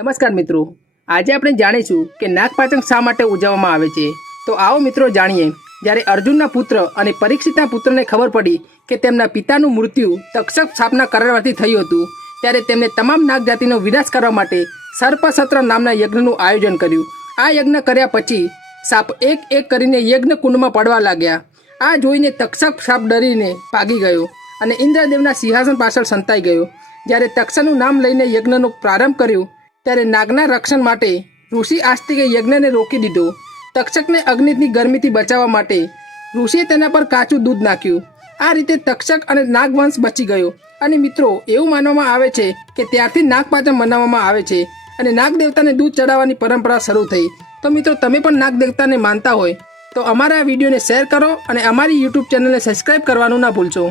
નમસ્કાર મિત્રો, આજે આપણે જાણીશું કે નાગપાંચમ શા માટે ઉજવવામાં આવે છે। તો આવો મિત્રો જાણીએ। જ્યારે અર્જુનના પુત્ર અને પરીક્ષિતના પુત્રને ખબર પડી કે તેમના પિતાનું મૃત્યુ તક્ષક સાપના કરડવાથી થયું હતું, ત્યારે તેમણે તમામ નાગ જાતિનો વિનાશ કરવા માટે સર્પસત્ર નામના યજ્ઞનું આયોજન કર્યું। આ યજ્ઞ કર્યા પછી સાપ એક એક કરીને યજ્ઞ કુંડમાં પડવા લાગ્યા। આ જોઈને તક્ષક સાપ ડરીને ભાગી ગયો અને ઇન્દ્રદેવના સિંહાસન પાછળ સંતાઈ ગયો। જ્યારે તક્ષકનું નામ લઈને યજ્ઞનો પ્રારંભ કર્યો ત્યારે નાગના રક્ષણ માટે ઋષિ આસ્તિકે યજ્ઞને રોકી દીધો। તક્ષકને અગ્નિની ગરમીથી બચાવવા માટે ઋષિએ તેના પર કાચું દૂધ નાખ્યું। આ રીતે તક્ષક અને નાગવંશ બચી ગયો। અને મિત્રો, એવું માનવામાં આવે છે કે ત્યારથી નાગપાંચમ મનાવવામાં આવે છે અને નાગ દેવતાને દૂધ ચડાવવાની પરંપરા શરૂ થઈ। તો મિત્રો, તમે પણ નાગ દેવતાને માનતા હોય તો અમારા આ વિડીયોને શેર કરો અને અમારી યુટ્યુબ ચેનલને સબસ્ક્રાઈબ કરવાનું ના ભૂલશો।